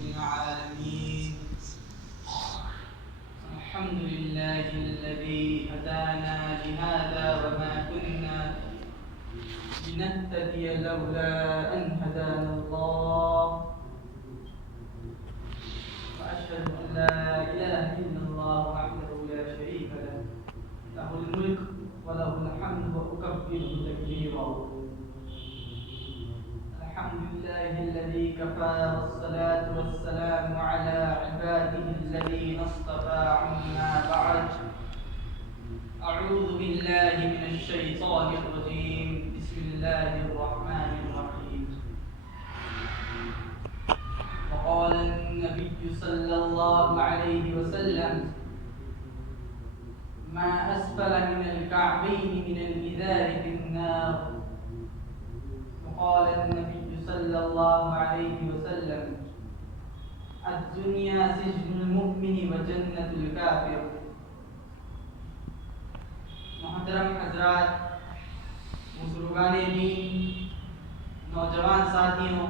العالمين. الحمد لله الذي هدانا لهذا وما كنا لنهتدي لولا أن هدانا الله. وأشهد أن لا إله إلا الله وحده لا شريك له، له الملك وله الحمد وأكبره تكبيرا. الحمد لله الذي كفى، والصلاة والسلام على عباده الذين اصطفى. عما بعد، أعوذ بالله من الشيطان الرجيم. بسم الله الرحمن الرحيم. وقال النبي صلى الله عليه وسلم: ما أسفل من الكعبين من الإزار في النار. وقال النبي صلى الله عليه وسلم: الدنيا سجن المؤمن وجنة الكافر. محترم حضرات، بزرگان دین، نوجوان ساتھیوں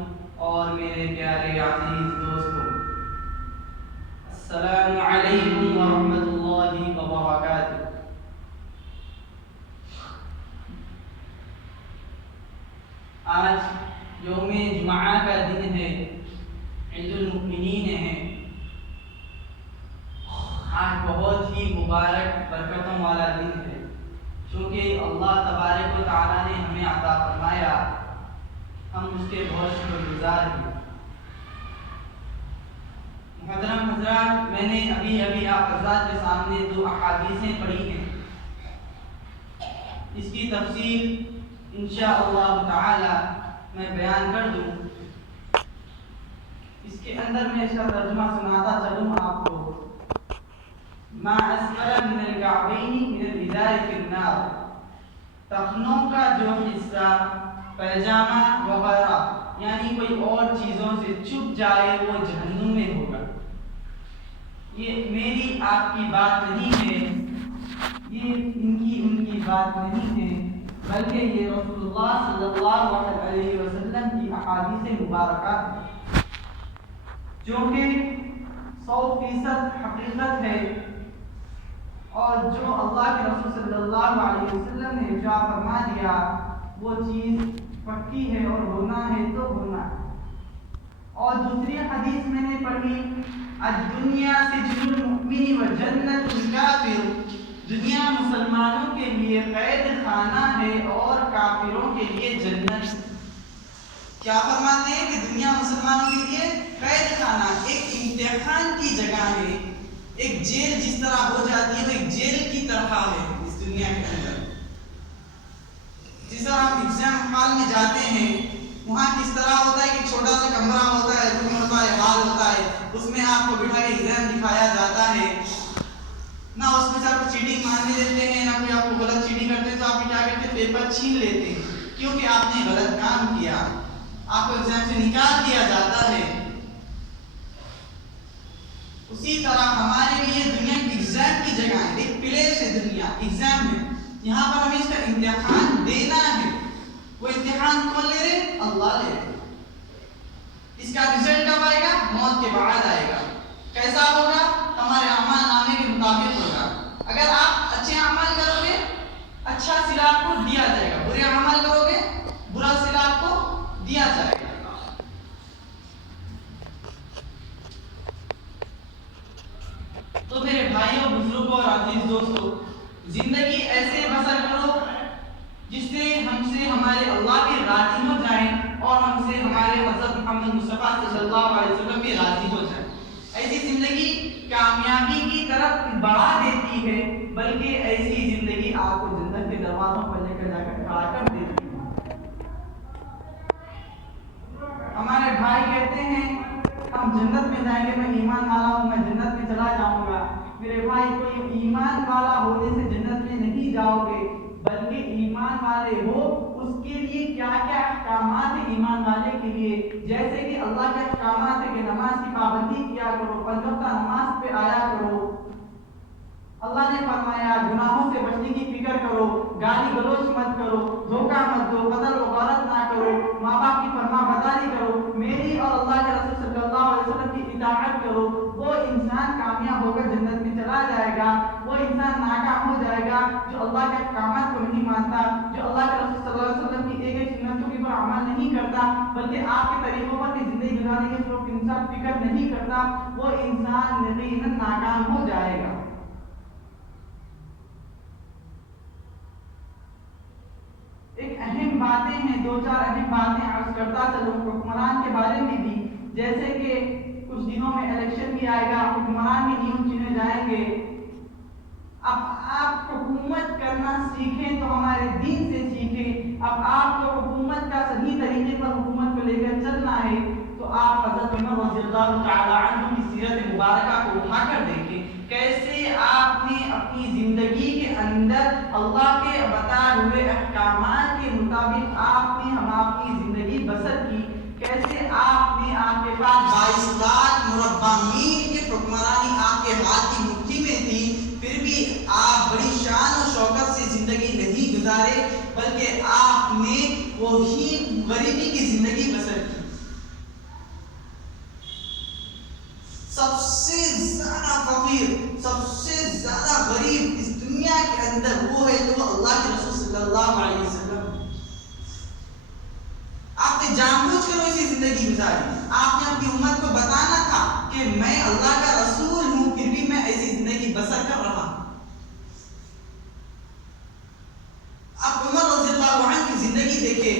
اور میرے پیارے عزیز دوستوں، السلام علیکم ورحمۃ اللہ وبرکاتہ۔ آج یوم جمعہ کا دن ہے، عید المؤمنین ہے۔ آج بہت ہی مبارک برکتوں والا دن ہے، چونکہ اللہ تبارک و تعالیٰ نے ہمیں عطا فرمایا، ہم اس کے بہت شکر گزار ہیں۔ محترم حضرات، میں نے ابھی آپ حضرات کے سامنے 2 احادیثیں پڑھی ہیں۔ اس کی تفصیل انشاءاللہ تعالی میں بیان کر دوں۔ اس کے اندر میں اس کا ترجمہ سناتا چلوں آپ کو۔ ما اسفل من الكعبین من الازار فی النار، ٹخنوں کا جو حصہ پیجامہ وغیرہ یعنی کوئی اور چیزوں سے چھپ جائے وہ جہنم میں ہوگا۔ یہ میری آپ کی بات نہیں ہے، یہ ان کی بات نہیں ہے، بلکہ یہ رسول اللہ صلی اللہ علیہ وسلم کی احادیث مبارکہ ہے، جو کہ 100% حقیقت ہے، اور جو اللہ کے رسول صلی اللہ علیہ وسلم نے ارشاد فرما دیا وہ چیز پکی ہے اور ہونا ہے تو ہونا ہے۔ اور دوسری حدیث میں نے پڑھی: الدنیا سجن المؤمن وجنت الکافر، دنیا مسلمانوں کے لیے قید خانہ ہے اور کافروں کے لیے جنت۔ کیا فرماتے ہیں کہ دنیا مسلمانوں کے لیے قید خانہ، ایک امتحان کی جگہ ہے، ایک جیل جس طرح ہو جاتی ہے وہ ایک جیل کی طرح ہے اس دنیا کے اندر۔ جس طرح ہم ایگزام ہال میں جاتے ہیں، وہاں کس طرح ہوتا ہے کہ چھوٹا سا کمرہ ہوتا ہے، روم ہوتا ہے، ہال ہوتا ہے، اس میں آپ کو بٹھا کے ایگزام دکھایا جاتا ہے۔ نہ اس میں سے آپ کو چیٹنگ ماننے دیتے ہیں، نہ کوئی آپ کو غلط چیٹنگ کرتے ہیں تو آپ کیا کرتے ہیں، پیپر چھین لیتے ہیں، کیونکہ آپ نے غلط کام کیا، آپ کو ایگزام سے نکال دیا جاتا ہے۔ اسی طرح ہمارے لیے دنیا کی ایگزام کی جگہ ہے، ایک پلیس ہے دنیا ایگزام میں، یہاں پر ہمیں اس کا امتحان دینا ہے۔ وہ امتحان کون لے رہے؟ اللہ لے رہے۔ اس کا رزلٹ کب آئے گا؟ موت کے بعد آئے گا۔ کیسا ہوگا؟ ہمارے اعمال نامے کے مطابق ہوگا۔ اگر آپ اچھے اعمال کرو گے اچھا صلہ آپ کو دیا جائے گا، برے اعمال کرو گے برا صلہ آپ کو دیا جائے گا۔ تو میرے بھائیوں، بزرگوں اور عزیز دوستوں، زندگی ایسے بسر کرو جس سے ہم سے ہمارے اللہ بھی راضی ہو جائیں اور ہم سے ہمارے حضرت محمد مصطفیٰ صلی اللہ علیہ وسلم بھی راضی ہو جائیں۔ ایسی زندگی کامیابی کی طرف بڑھا دیتی ہے، بلکہ ایسی زندگی آپ کو جنت کے دروازوں پر لے کر جا کر کھڑا کر دیتی ہے۔ ہمارے بھائی کہتے ہیں ہم جنت میں جائیں گے، میں ایمان والا ہوں، میں جنت میں چلا جاؤں گا۔ میرے بھائی، کوئی ایمان والا ہونے سے جنت میں نہیں جاؤ گے، بلکہ ایمان والے ہو اس کے لیے کیا کیا احکامات ہیں ایمان والے کے لیے، جیسے کہ اللہ کے احکامات ہے کہ نماز کی پابندی کیا کرو، 5 وقتہ نماز پہ آیا کرو۔ اللہ نے فرمایا گناہوں سے بچنے کی فکر کرو، گالی گلوچ مت کرو، دھوکہ مت دو، قتل و غارت نہ کرو، ماں باپ کی فرما برداری کرو، میری اور اللہ کے رسول صلی اللہ علیہ وسلم کی کرو، وہ انسان کامیاب ہو کر جنت میں چلا جائے گا، وہ انسان ناکام ہو جائے گا جو اللہ کے احکامات کو نہیں مانتا، جو اللہ کے رسول صلی اللہ علیہ وسلم کی ایک ایک سنتوں کے پر عمل نہیں کرتا، بلکہ آپ کے طریقوں پر بھی زندگی گزارنے کی صرف انسان فکر نہیں کرتا، وہ انسان یقیناً ناکام ہو جائے گا۔ ایک اہم باتیں ہیں، دو چار اہم باتیں عرض کرتا چلوں حکمران کے بارے میں بھی، جیسے کہ کچھ دنوں میں الیکشن بھی آئے گا، حکمران بھی نیو چنے جائیں گے۔ اب آپ حکومت کرنا سیکھیں تو ہمارے دین سے سیکھیں۔ اب آپ کو حکومت کا صحیح طریقے پر حکومت کو لے کر چلنا ہے تو آپ حضرت عمر رضی اللہ تعالی عنہ کی سیرت مبارکہ کو اٹھا کر دیکھیں، کیسے آپ نے اپنی زندگی کے اندر اللہ کے بتائے ہوئے احکامات کے مطابق آپ نے اپنی زندگی بسر کی، کیسے آپ نے آپ کے پاس 22 لاکھ مربع میل کی حکمرانی آپ کے ہاتھ کی مٹھی میں تھی، پھر بھی آپ بڑی شان و شوکت سے زندگی نہیں گزارے، بلکہ آپ نے وہی غریبی کی زندگی بسر کی۔ سب سے زیادہ فقیر، سب سے زیادہ غریب اس دنیا کے اندر وہ ہے تو وہ اللہ کے رسول صلی اللہ علیہ وسلم۔ آپ نے جان بوجھ کر ایسی زندگی گزاری، آپ نے اپنی امت کو بتانا تھا کہ میں اللہ کا رسول ہوں، پھر بھی میں ایسی زندگی بسر کر رہا ہوں۔ اب عمر رضی اللہ عنہ کی زندگی دیکھے،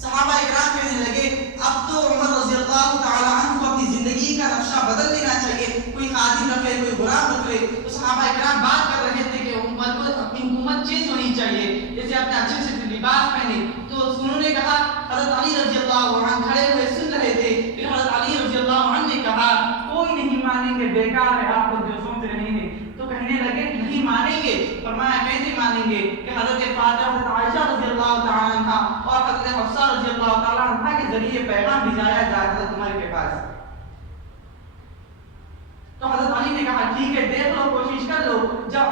صحابہ اکرام کہنے لگے اب تو عمر رضی اللہ تعالی عنہ کو اپنی زندگی کا نقشہ بدل لینا چاہیے، کوئی خادم رکھے، کوئی غلام رکھے۔ تو صحابہ اکرام بات کر رہے تھے کہ عمر کو اپنی حکومت چینج ہونی چاہیے، جیسے اپنے اچھے سے لباس پہنے۔ تو انہوں نے کہا، حضرت علی رضی اللہ عنہ کھڑے ہوئے سن رہے تھے، پھر حضرت علی رضی اللہ عنہ نے کہا کوئی نہیں مانیں گے، بیکار ہے آپ لوگ جو سوچ رہے ہیں۔ تو کہنے لگے نہیں مانیں گے۔ فرمایا کیسے مانیں گے کہ حضرت فاطمہ، حضرت عائشہ رضی اللہ تعالی عنہ اور حضرت حفصہ رضی اللہ تعالی عنہ کے ذریعے پیغام بھیجایا جائے حضرت عمر کے پاس۔ تو حضرت علی نے کہا ٹھیک ہے، دیکھ لو، کوشش کر لو۔ جب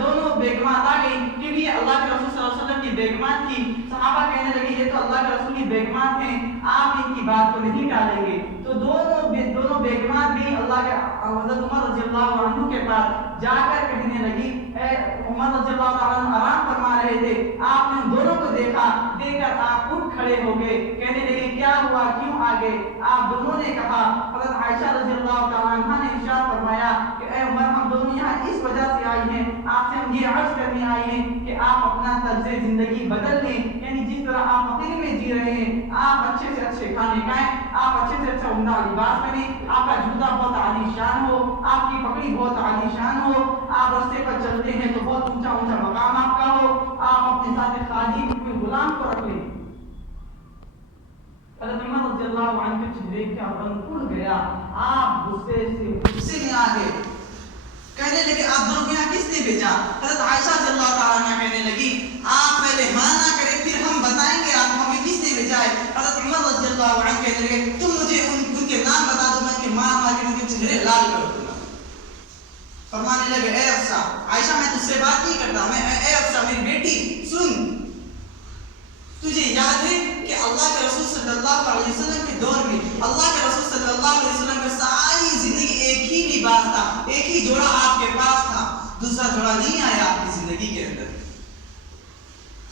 دونوں بیگمات آ گئی، کیونکہ یہ اللہ کے رسول صلی اللہ علیہ وسلم کی بیگمات تھی، صحابہ کہنے لگے یہ تو اللہ کے رسول کی بیگمات ہیں، آپ ان کی بات کو نہیں ٹالیں گے۔ تو دونوں بیگمات بھی اللہ کے حضرت عمر رضی اللہ عنہ کے پاس جا کر کہنے لگی، اے عمر رضی اللہ تعالیٰ عنہ آرام فرما رہے تھے، آپ نے دونوں کو دیکھا، دیکھ کر آپ اٹھ کھڑے ہو گئے، کہنے لگے کیا ہوا، کیوں آگے؟ آپ دونوں نے کہا، حضرت عائشہ رضی اللہ تعالیٰ عنہ نے ارشاد فرمایا کہ اے عمر، ہم دونوں یہاں اس وجہ سے آئی ہیں، آپ سے ہم یہ عرض کرنے آئے ہیں کہ آپ اپنا طرز زندگی بدل لیں، یعنی جس طرح آپ فقیر میں جی رہے ہیں، آپ اچھے سے اچھے کھانے کھائیں، آپ اچھے سے اچھا عمدہ لباس پہنیں، آپ کا جوتا بہت عالی شان ہو، آپ کی پگڑی بہت عالی شان ہو، آپ راستے پر چلتے ہیں تو بہت اونچا اونچا مقام آپ کا ہو، آپ اپنے ساتھ خادم کوئی غلام کو رکھ لیں۔ حضرت عمر رضی اللہ عنہ کے چہرے کا رنگ کھل گیا، آپ غصے میں آ گئے، کہنے لگے آپ دونوں کو یہاں کس نے بھیجا؟ حضرت عائشہ رضی اللہ تعالیٰ عنہ کہنے لگی آپ پہلے ہاں نہ کریں پھر ہم بتائیں گے آپ کو ہمیں کس نے بھیجا ہے۔ حضرت عمر رضی اللہ عنہ کہنے لگے تم مجھے ان کے نام بتا دو، میں ان کے مار کے ان کے چہرے لال کر دوں گا۔ فرمانے لگے اے حفصہ، عائشہ میں تجھ سے بات نہیں کرتا، اے حفصہ میری بیٹی سن، تجھے یاد ہے کہ اللہ کے رسول صلی اللہ علیہ وسلم کے دور میں اللہ کے رسول صلی اللہ علیہ وسلم کا ساری زندگی ایک ہی لباس تھا، ایک ہی جوڑا آپ کے پاس تھا، دوسرا جوڑا نہیں آیا آپ کی زندگی کے اندر۔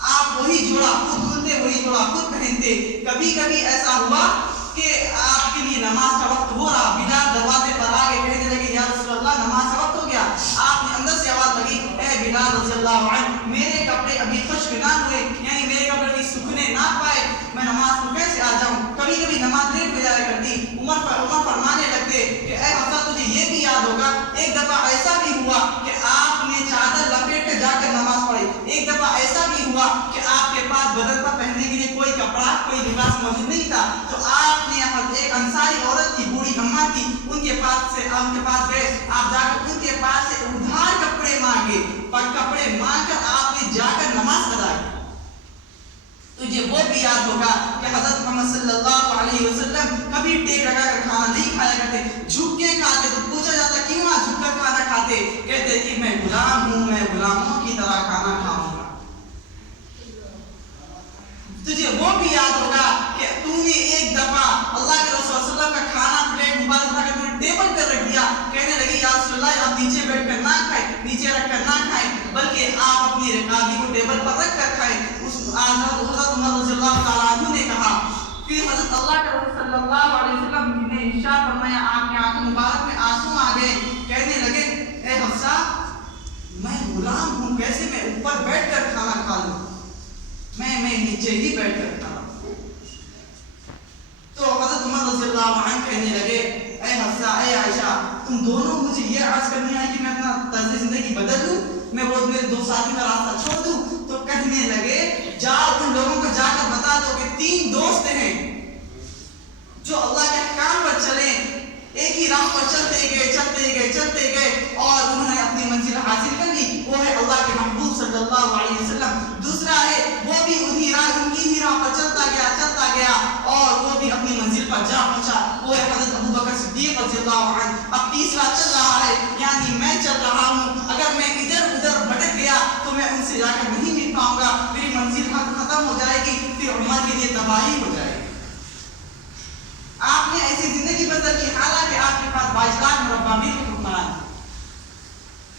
آپ وہی جوڑا خود دھلتے، وہی جوڑا خود پہنتے۔ کبھی کبھی ایسا ہوا کہ آپ کے لیے نماز کا وقت ہو رہا، بلال دروازے پر آ گئے، کہنے لگے یا رسول اللہ نماز کا وقت ہو گیا۔ آپ نے اندر سے آواز لگی اے بلال رضی اللہ عنہ، میرے کپڑے ابھی خشک نہ ہوئے، یعنی میرے کپڑے ابھی سوکھنے نہ پائے، میں نماز کو کیسے آ جاؤں؟ کبھی کبھی نماز لیٹ ہو جایا کرتی۔ عمر فرمانے لگتے کہ اے حفصہ تجھے یہ بھی یاد ہوگا ایک دفعہ ایسا بھی ہوا کہ آپ نے چادر لپیٹ کے جا کر نماز پڑھی، ایک دفعہ ایسا بھی ہوا کہ آپ کے پاس بدن پر پہننے کے لیے کوئی کپڑا، کوئی لباس موجود نہیں تھا، تو آپ نے ایک انصاری عورت تھی، بوڑھی اماں تھی، ان کے پاس گئے، آپ جا کر ان کے پاس سے ادھار کپڑے مانگے، کپڑے مانگ کر آپ نے جا کر نماز ادا کی۔ تجھے وہ بھی یاد ہوگا کہ حضرت محمد صلی اللہ علیہ وسلم کبھی ٹیک لگا کر کھانا نہیں کھایا کرتے، جھک کے کھاتے۔ تو پوچھا جاتا کیوں آپ جھک کر کھانا کھاتے؟ کہتے کہ میں غلام ہوں، میں غلاموں کی طرح کھانا کھاؤں گا۔ تجھے وہ بھی یاد ہوگا کہ تو نے ایک دفعہ اللہ کے رسول صلی اللہ علیہ وسلم کا کھانا پلیٹ مبارک اٹھا کر ٹیبل پر رکھ اللہ آپ نیچے بیٹھ کر نہ کھائیں، نیچے رکھ کر نہ کھائیں، بلکہ آپ اپنی رکابی کو ٹیبل پر رکھ کر کھائیں۔ حضرت عمر رضی اللہ تعالیٰ عنہ نے کہا، پھر حضرت اللہ کے رسول صلی اللہ علیہ وسلم نے ارشاد فرمایا، آپ کی آنکھوں مبارک میں آنسو آ گئے، کہنے لگے اے حفصہ میں غلام ہوں، کیسے میں اوپر بیٹھ کر کھانا کھا لوں، میں نیچے ہی بیٹھ کر کھانا۔ تو حضرت عمر رضی اللہ عنہ کہنے لگے اے حفصہ اے عائشہ تم دونوں مجھے یہ عرض کرنی ہے کہ میں اپنا طرز زندگی بدل لوں، میں وہ میرے دو ساتھی کا راستہ چھوڑ دوں؟ تو کہنے لگے جاؤ ان لوگوں کو جا کر بتا دو کہ 3 دوست ہیں جو اللہ کے احکام پر چلیں، ایک ہی راہ پر چلتے گئے اور انہوں نے اپنی منزل حاصل کر لی، وہ ہے اللہ کے محبوب صلی اللہ علیہ وسلم۔ دوسرا ہے وہ بھی ان کی ہی راہ پر چلتا گیا اور وہ بھی اپنی منزل پر جا پہنچا، وہ ہے حضرت ابو بکر صدیق رضی اللہ عنہ۔ اب تیسرا چل رہا ہے، یعنی میں چل رہا ہوں، اگر میں ادھر ادھر بھٹک گیا تو میں ان سے جا کر نہیں مل پاؤں گا، میری منزل ختم ہو جائے گی، پھر عمر کے لیے تباہی ہو جائے گی۔ آپ نے ایسی زندگی بسر کی، حالانکہ آپ کے پاس 22 لاکھ مربع میل کے حکمران ہیں۔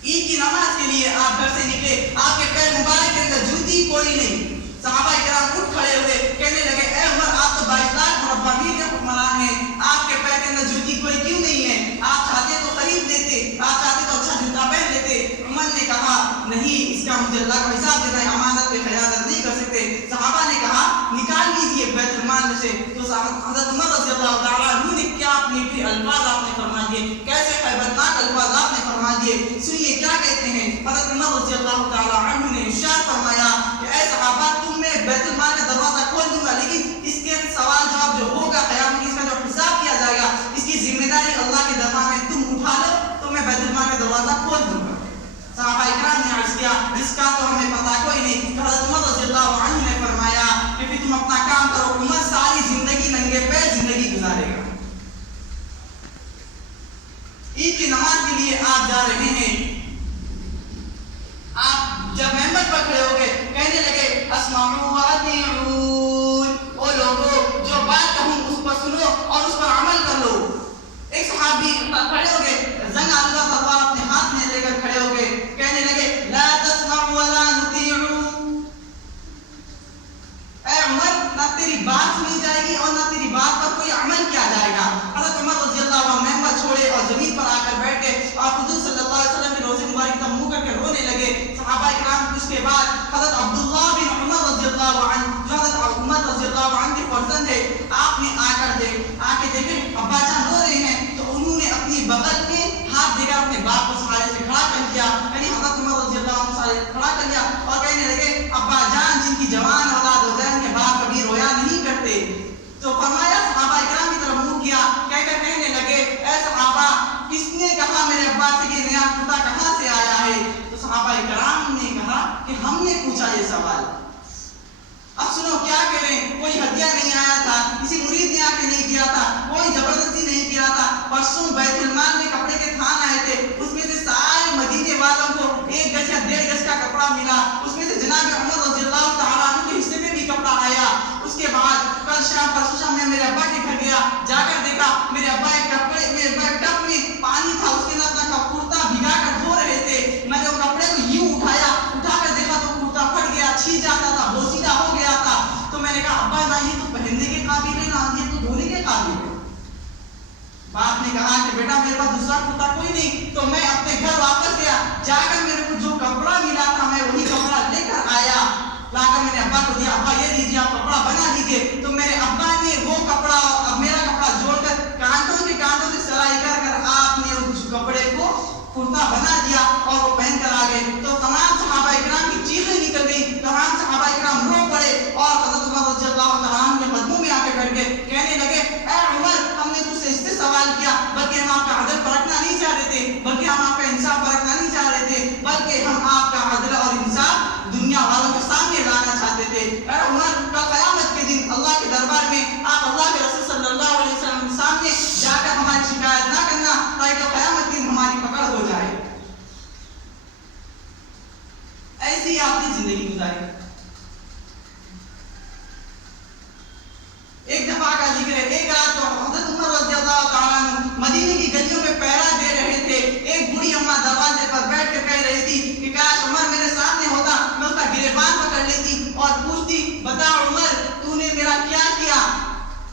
عید کی نماز کے لیے آپ گھر سے نکلے، آپ کے پیر مبارک کے اندر جوتی کوئی نہیں، صحابہ کرام اٹھ کھڑے ہوئے، کہنے لگے اے عمر آپ تو 22 لاکھ مربع میل کے حکمران ہیں، آپ کے پیر کے اندر جوتی کوئی کیوں نہیں ہے؟ آپ چاہتے تو خرید لیتے، آپ چاہتے تو اچھا جوتا پہن لیتے۔ عمر نے کہا نہیں، اس کا مجھے اللہ کا حساب دینا ہے، امانت پہ خیانت نہیں کر سکتے۔ صحابہ نے کہا نکال لیجیے بیت المال میں سے، تو حضرت عمر رضی اللہ تعالیٰ عنہ نے کیا میٹھے الفاظ آپ نے فرما دیے، کیسے خیبتناک الفاظ آپ نے فرما دیے۔ سنیے کیا کہتے ہیں حضرت عمر رضی اللہ تعالیٰ عنہ نے ارشاد فرمایا کہ اے صحابہ تم میں بیت المال کا دروازہ کھول دوں گا، لیکن اس کے سوال جواب جو ہوگا قیامت میں، اس کا جو حساب کیا جائے گا، اس کی ذمہ داری اللہ کے دربار میں تم اٹھا لو تو میں بیت المال کا دروازہ کھول دوں گا۔ صحابہ اکرام نے عرض کیا اس کا تو ہمیں پتہ کوئی نہیں۔ حضرت عمر رضی اللہ عنہ نے فرمایا کہ پھر تم اپنا کام کرو، عمر ساری زندگی ننگے پیر زندگی گزارے گا۔ عید کی نماز کے لیے آپ جا رہے ہیں، آپ جب ممبر پر کھڑے ہو گئے، کہنے لگے اسمعوا واطیعون، او لوگوں جو بات کہوں اس پر سنو اور اس پر عمل کر لو۔ ایک صحابی کھڑے ہو گئے، زنگ آلودہ تلوار اپنے ہاتھ میں لے کر کھڑے ہو گئے، کہنے لگے لا تسمع ولا نطیع، اے عمر نہ تیری بات سنی جائے گی اور نہ تیری بات پر کوئی عمل کیا جائے گا۔ حضرت عمر رضی اللہ عنہ ممبر چھوڑے اور زمین پر آ کر بیٹھ گئے، آپ حضور صلی اللہ علیہ وسلم کے روزے مبارک تم منہ کر کے رونے لگے۔ صحابہ کرام اس کے بعد حضرت عبداللہ بن عمر رضی اللہ عنہ جو حضرت عمر رضی اللہ عنہ کے فرزند ہے، آپ نے آ کے دیکھے ابا جان رو رہے ہیں، تو انہوں نے اپنی بغل میں ہاتھ دے کر اپنے باپ کو سہارے سے کھڑا کر دیا، یعنی حضرت عمر رضی اللہ عنہ سہارے کھڑا کر لیا اور کہنے لگے ابا جان جن کی جوان اولاد ہو جائے ان کے باپ کبھی رویا نہیں کرتے۔ تو فرمایا صحابہ اکرام کی طرف منہ کیا، کہنے لگے اے صحابہ کس نے کہا میرے ابا سے کہ نیا کرتا کہاں سے آیا ہے؟ تو صحابہ اکرام نے کہا کہ ہم نے پوچھا یہ سوال۔ اب سنو کیا کریں، کوئی ہدیہ نہیں آیا تھا، کسی مرید نے آ کے نہیں دیا تھا، کوئی زبردستی نہیں کیا تھا۔ پرسوں بیت المال میں کپڑے کے تھان آئے تھے، اس میں سے سارے مدینے والوں کو 1 گز یا 1.5 گز کا کپڑا ملا، اس میں سے جناب عمر رضی اللہ تعالیٰ عنہ کے حصے میں بھی کپڑا آیا۔ اس کے بعد پرسوں شام میں میرے ابا کے گھر گیا، جا کر دیکھا میرے ابا ایک ٹب میں پانی تھا، اس کے اندر اپنا کرتا بھگا کر دھو رہے تھے۔ میں نے وہ کپڑے کو یوں اٹھا کر دیکھا تو کرتا پھٹ گیا، چھیل جاتا تھا، بوسیدہ ہو گیا تھا۔ تو میں نے کہا ابا نہ یہ تو پہننے کے قابل ہے نہ یہ تو دھونے کے قابل ہے۔ باپ نے کہا کہ بیٹا میرے پاس دوسرا کرتا کوئی نہیں، تو میں اپنے گھر واپس گیا، جا کر میرے کو جو کپڑا ملا تھا میں وہی کپڑا لے کر آیا، لا کر میں نے ابا کو دیا، ابا یہ لیجیے آپ کپڑا بنا لیجیے۔ تو میرے ابا نے وہ کپڑا اب میرا کپڑا جوڑ کر کانٹوں سے سلائی کر آپ نے اس کپڑے کو کرتا بنا دیا اور وہ پہن کر آ گئے۔ تو تمام صحابہ اکرام کی چیخیں نکل گئی، تمام صحابہ اکرام رو پڑے اور حضرت عمر رضی اللہ تعالیٰ عنہ کے قدموں میں آ کے بیٹھ گئے، کہنے لگے اے عمر ہم نے تجھ سے اس سے سوال کیا، بلکہ ہم آپ کا عدل پرکھنا نہیں چاہ رہے تھے، بلکہ ہم آپ کا انصاف پرکھنا نہیں چاہ رہے تھے، بلکہ ہم آپ کا عدل اور انصاف دنیا والوں کے سامنے لانا چاہتے تھے۔ اے عمر کل قیامت کے دن اللہ کے دربار میں آپ اللہ کے رسول صلی اللہ علیہ وسلم کے سامنے جا کر ہماری شکایت نہ کرنا تاکہ قیامت کے دن ہماری پکڑ ہو جائے۔ ایسی آپ نے زندگی گزاری۔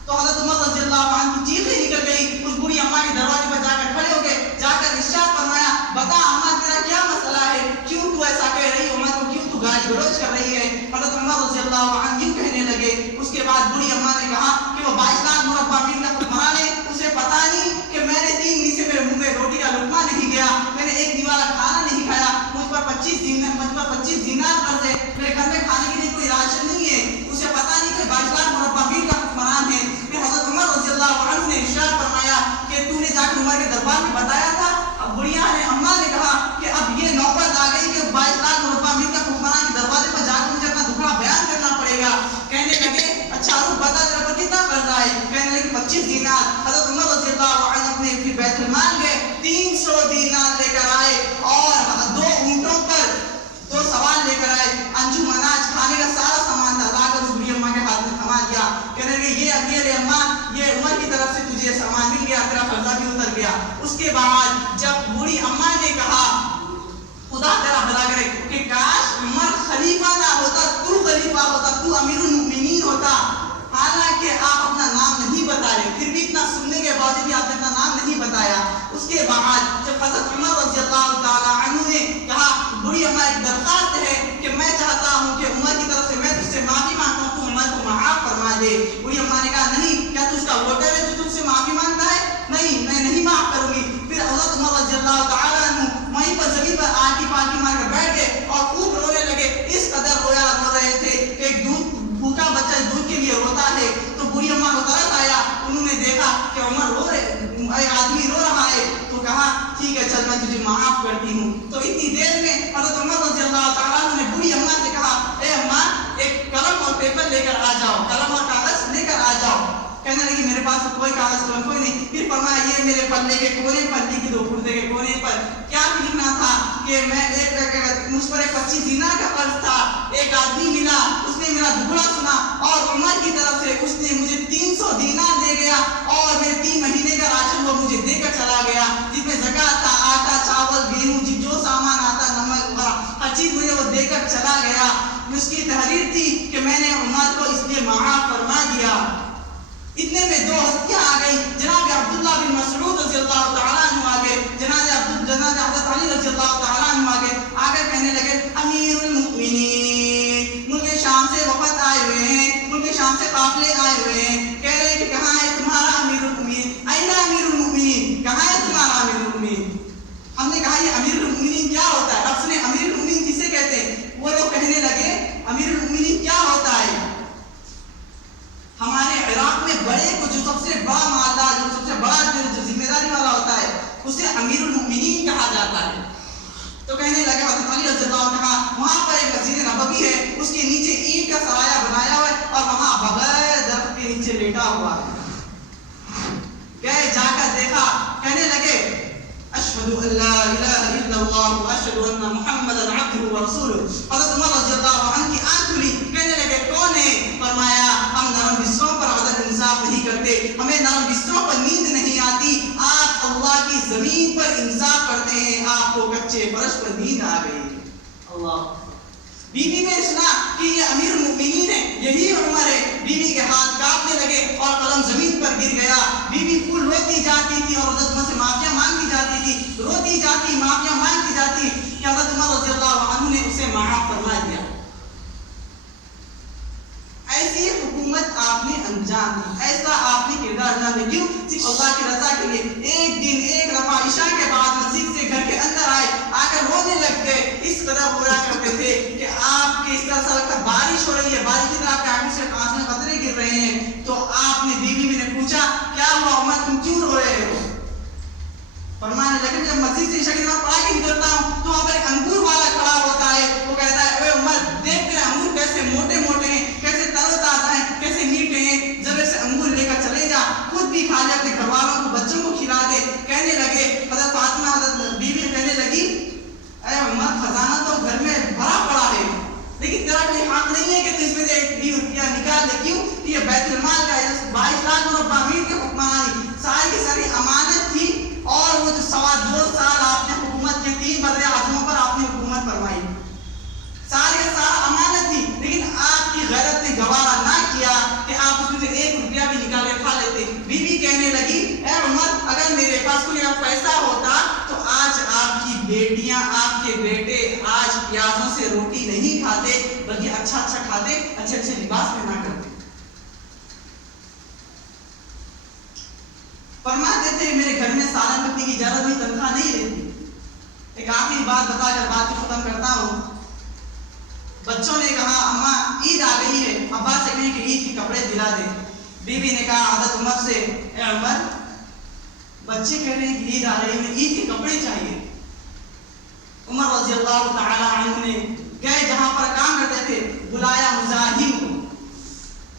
تو حضرت عمر رضی اللہ عنہ کی چیخیں نکل گئی، اس بوڑھی اماں کے دروازے پر جا کر کھڑے ہو گئے، جا کر ارشاد فرمایا بتا اماں تیرا کیا مسئلہ ہے، کیوں تو ایسا کہہ رہی ہے، عمر کو کیوں تو گالی گلوچ کر رہی ہے؟ حضرت عمر رضی اللہ عنہ یوں کہنے لگے، اس کے بعد بوڑھی اماں نے کہا کہ وہ 22 لاکھ مربع میل کا حکمران ہے، اسے پتا نہیں کہ میں نے 3 دن سے میرے منہ میں روٹی کا لقمہ نہیں گیا، میں نے ایک دن والا کھانا نہیں کھایا، مجھ پر 25 دینار قرض ہے، میرے گھر میں کھانے کے لیے کوئی راشن نہیں ہے، اسے پتا نہیں کہ 22 لاکھ مربع میل کا حکمران ہے۔ پھر حضرت عمر رضی اللہ عنہ نے ارشاد فرمایا کہ تو نے جا کر عمر کے دربار میں بتایا تھا؟ اب بڑھیا نے اماں نے کہا کہ اب یہ نوبت آ گئی کہ 22 لاکھ مربع میل کا حکمران کے دروازے پر جا کر مجھے اپنا دکھڑا بیان کرنا پڑے گا۔ کہنے لگے اچھا رک بتا تیرے پر کتنا قرضہ ہے؟ کہنے لگے 25 دینار۔ حضرت عمر رضی اللہ عنہ اپنے بیت المال گئے، 300 دینار لے کر آئے اور 2 اونٹوں پر 2 سوار لے کر آئے، انجم اناج کھانے کا سارا سامان تھا، لا کر اس بڑھی اماں کے ہاتھ میں تھما دیا۔ کہنے لگے یہ اگلے اماں یہ عمر کی طرف سے تجھے سامان مل گیا، تیرا قرضہ بھی اتر گیا۔ اس کے بعد جب بوڑھی اماں نے کہا خدا تیرا بھلا کرے کہ کاش عمر خلیفہ نہ ہوتا، تو خلیفہ ہوتا، تو امیر المؤمنین ہوتا، حالانکہ آپ اپنا نام نہیں بتا رہے، پھر بھی اتنا سننے کے بعد بھی آپ نے اپنا نام نہیں بتایا۔ اس کے بعد جب حضرت عمر رضی اللہ تعالی عنہ نے کہا بڑھی اماں ایک درخواست ہے کہ میں چاہتا ہوں کہ عمر کی طرف سے میں تجھ سے معافی مانگتا ہوں، تو عمر کو معاف فرما دے۔ بڑھی اماں نے کہا نہیں، کیا تو اس کا ووٹر ہے جو تجھ سے معافی مانگتا ہے؟ نہیں، میں نہیں معاف کروں گی۔ پھر حضرت عمر رضی اللہ تعالی عنہ وہیں پر زمین پر آٹی پاٹی مار کر بیٹھ گئے اور خوب رونے لگے، اس قدر رو رہے تھے کہ ایک بھوکا بچہ دودھ کے لیے روتا ہے۔ تو بوڑھی اماں کو ترس آیا، انہوں نے دیکھا کہ عمر رو رہے، آدمی رو رہا ہے، تو کہا ٹھیک ہے چل میں تجھے معاف کرتی ہوں۔ تو اتنی دیر میں حضرت عمر رضی اللہ تعالیٰ عنہ نے بوڑھی اماں سے کہا اے اماں ایک قلم اور پیپر لے کر آ جاؤ، قلم اور کاغذ لے کر آ جاؤ۔ کہنے لگی میرے پاس کوئی کاغذ قلم کوئی نہیں۔ پھر فرمایا یہ میرے پلے کے کونے پر لکھ دو، پردے کے کونے پر کیا لکھنا تھا کہ میں مجھ پر 25 دینار کا قرض تھا، ایک آدمی ملا، اس نے میرا دکھڑا سنا اور عمر کی طرف سے اس نے مجھے 300 دینار دے گیا اور میرے 3 مہینے کا راشن وہ مجھے دے کر چلا گیا، جس میں زکوٰۃ تھا، آٹا چاول گیہوں جو سامان آتا نمک وغیرہ ہر چیز مجھے وہ دے کر چلا گیا۔ اس کی تحریر تھی کہ میں نے عمر کو اس لیے معاف فرما دیا۔ اتنے میں 2 ہستیاں آ گئی، جناب عبداللہ بن مسعود رضی اللہ تعالیٰ عنہ آ گئے، جناب حضرت علی رضی اللہ تعالیٰ عنہ آ گئے، آ کر کہنے لگے امیر المؤمنین ملک شام سے وفد آئے ہوئے ہیں، ملک شام سے قافلے آئے ہوئے ہیں، کہہ رہے کہ کہاں ہے تمہارا امیر المؤمنین، این امیر المؤمنین، کہاں ہے تمہارا امیر المؤمنین؟ ہم نے کہا یہ امیر المؤمنین کیا ہوتا ہے؟ اب سنے امیر المؤمنین کسے کہتے ہیں؟ وہ لوگ کہنے لگے امیر المؤمنین کیا ہوتا ہے؟ ہمارے عراق میں بڑے کو جو سب سے بڑا مالدار، جو سب سے بڑا جو ذمہ داری والا ہوتا ہے اسے امیر المؤمنین کہا جاتا ہے۔ تو کہنے لگے حضرت علی رضی اللہ عنہ کہا وہاں پر ایک مسجد نبوی ہے، اس کے نیچے اینٹ کا سرایہ بنایا ہوا ہے اور وہاں بغیر درخت کے نیچے لیٹا ہوا ہے۔ گئے جا کر دیکھا، کہنے لگے اشہد ان لا الہ الا اللہ واشہد ان محمدا عبدہ ورسولہ۔ حضرت عمر رضی اللہ عنہ کی آنکھ کھلی، کہنے لگے کون ہے؟ فرمایا ہم نرم بستروں پر عدل انصاف نہیں کرتے، ہمیں نرم بستروں پر نیند نہیں آتی، آپ اللہ کی زمین پر انصاف کرتے ہیں، آپ کو کچے فرش پر نیند آ گئی۔ اللہ بیوی نے سنا کہ یہ امیر المؤمنین ہے، یہی عمر ہے، بیوی کے ہاتھ کانپنے لگے اور قلم زمین پر گر گیا۔ بیوی پھول روتی جاتی تھی اور حضرت عمر سے معافیاں مانگتی جاتی تھی، روتی جاتی معافیاں مانگتی جاتی کہ حضرت عمر رضی اللہ عنہ نے اسے معاف فرما دیا۔ ایسی حکومت آپ نے انجام دی، ایسا آپ نے کردار انجام دیا، کیوں؟ صرف اللہ کی رضا کے لیے۔ ایک دن ایک دفعہ عشاء کے بعد مسجد سے گھر کے اندر آئے، آ کر رونے لگ گئے، اس قدر رویا کرتے تھے کہ آپ کے اس طرح سے لگتا بارش ہو رہی ہے، بارش کی طرح آپ کے آنکھوں سے آنسو میں قطرے گر رہے ہیں۔ تو آپ نے بیوی میں نے پوچھا کیا ہوا عمر تم کیوں رو رہے ہو؟ فرمانے لگے جب مسجد سے عشاء کی نماز پڑھا کے نکلتا ہوں تو وہاں پر ایک انگور والا کھڑا ہوتا ہے، وہ کہتا ہے اے عمر دیکھ تیرے انگور کیسے موٹے موٹے ہیں، کیسے تر و تازہ ہیں، کیسے میٹھے ہیں، ذرے سے انگور لے کر چلے جا، خود بھی کھا لے، اپنے گھر والوں کو بچوں کو کھلا دے۔ کہنے لگے حضرت فاطمہ حضرت بیوی کہنے لگی اے عمر خزانہ تو گھر میں بھرا پڑا ہے، لیکن تیرا کوئی حق نہیں ہے کہ تو اس میں سے 1 روپیہ نکال لے، کیوں؟ یہ بیت المال کا ہے، 22 لاکھ مربع میل کے حکمرانی ساری کی ساری امانت تھی، اور وہ جو 2.25 سال آپ نے حکومت کے 3 بر اعظموں پر آپ نے حکومت فرمائی، سارے کا سارا امانت تھی، لیکن آپ کی غیرت نے گوارا نہ کیا کہ آپ اس میں سے 1 روپیہ بھی نکال کے بیٹیاں آپ کے بیٹے آج پیازوں سے روٹی نہیں کھاتے بلکہ اچھا اچھا کھاتے, اچھے اچھے لباس پہنا کرتے. فرماتے تھے میرے گھر میں سالن پکنے کی اجازت نہیں, تنخواہ نہیں رہتی. ایک آخری بات بتا کر بات کو ختم کرتا ہوں. بچوں نے کہا اماں عید آ گئی ہے, ابا سے کہیں کہ عید کے کپڑے دلا دے. بیوی نے کہا حضرت عمر سے, اے عمر بچے کہہ رہے ہیں کہ عید آ رہی ہے, عید کے کپڑے چاہیے. عمر رضی اللہ تعالی عنہ نے گئے جہاں پر کام کرتے تھے, بلایا مزاحم کو,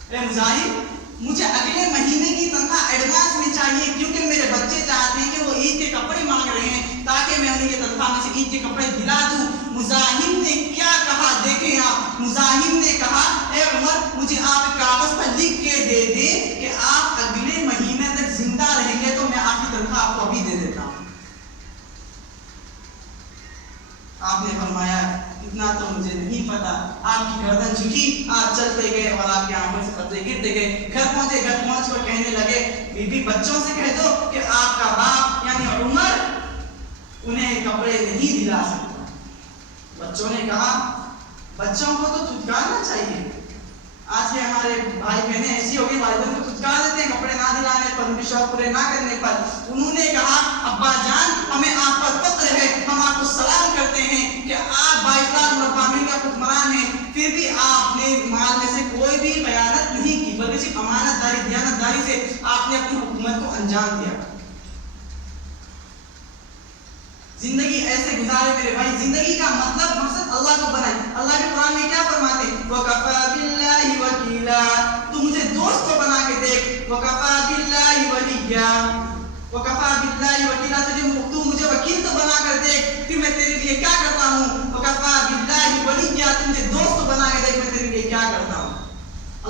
اے مزاحم مجھے اگلے مہینے کی تنخواہ ایڈوانس میں چاہیے کیونکہ میرے بچے چاہتے ہیں کہ وہ عید کے کپڑے مانگ رہے ہیں تاکہ میں انہیں یہ تنخواہ میں سے عید کے کپڑے دلا دوں. مزاحم نے کیا کہا دیکھیں آپ, مزاحم نے کہا اے عمر مجھے آپ کاغذ پر لکھ کے دے دیں کہ آپ اگلے مہینے تک زندہ رہیں گے تو میں آپ کی تنخواہ آپ کو ابھی دے دیتا ہوں. آپ نے فرمایا اتنا تو مجھے نہیں پتا. آپ کی گردن جھکی, آپ چلتے گئے اور آپ کی آنکھوں سے قطرے گرتے گئے. گھر پہنچے, گھر پہنچ کر کہنے لگے بی بی بچوں سے کہہ دو کہ آپ کا باپ یعنی عمر انہیں کپڑے نہیں دلا سکتا. بچوں نے کہا بچوں کو تو دھتکارنا چاہیے. آج کے ہمارے بھائی بہنیں ایسی ہو گئی والدین کو دھتکار دیتے ہیں کپڑے نہ دلانے پر, ان کے شوق پورے نہ کرنے پر. انہوں نے کہا ابا جان ہمیں آپ پر فخر ہے, ہم آپ کو سلام کرتے ہیں کہ آپ بااختیار مربع ملک کے حکمران ہیں, پھر بھی آپ نے مال میں سے کوئی بھی خیانت نہیں کی بلکہ صرف امانت داری دیانت داری سے آپ نے اپنی حکومت کو انجام دیا. زندگی ایسے گزارے میرے بھائی, زندگی کا مطلب مقصد اللہ کو بنائے. اللہ کے قرآن میں کیا فرماتے ہیں, وَكَفَى بِاللَّهِ وَكِيلًا, تو مجھے دوست کو بنا کے دیکھ. وَكَفَى بِاللَّهِ وَلِيًّا, وَكَفَى بِاللَّهِ وَكِيلًا, تو مجھے وکیل تو بنا کر دیکھ, پھر میں تیرے لیے کیا کرتا ہوں. وَكَفَى بِاللَّهِ وَلِيًّا, تو مجھے دوست بنا کے دیکھ میں تیرے لیے کیا کرتا ہوں.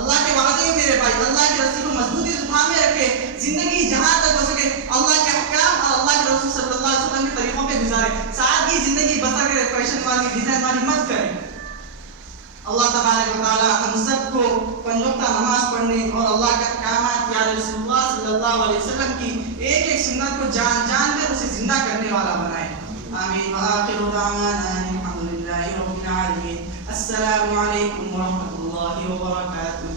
اللہ کے وعدے ہیں میرے بھائی, اللہ کی رسی کو مضبوطی سے تھامے رکھے. زندگی جہاں تک ہو سکے اللہ کے احکام اور اللہ کے رسول صلی اللہ علیہ وسلم کے طریقوں پہ گزارے. سادگی زندگی بسر کرے, فیشن والی ڈیزائن والی مت کرے. اللہ تبارک و تعالی ہم سب کو پنج وقتہ نماز پڑھنے اور اللہ کے احکامات یا رسول اللہ صلی اللہ علیہ وسلم کی ایک ایک سنت کو جان جان کر اسے زندہ کرنے والا بنائے. آمین. وآخر دعوانا الحمد للہ رب العالمین. السلام علیکم ورحمۃ اللہ وبرکاتہ.